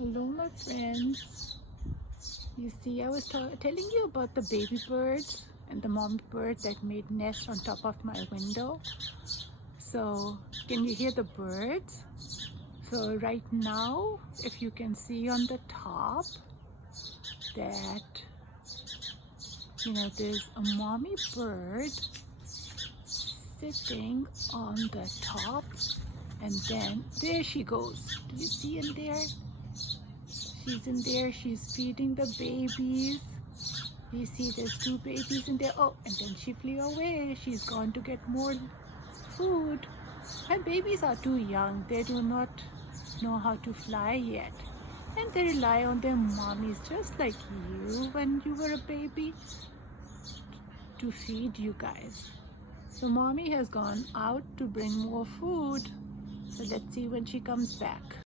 Hello, my friends. You see, I was telling you about the baby birds and the mommy bird that made nest on top of my window. So, can you hear the birds? So right now, if you can see on the top that, there's a mommy bird sitting on the top, and then there she goes. Do you see in there? She's in there, she's feeding the babies. You see there's two babies in there. Oh, and then she flew away. She's gone to get more food. And babies are too young. They do not know how to fly yet. And they rely on their mommies just like you when you were a baby to feed you guys. So mommy has gone out to bring more food. So let's see when she comes back.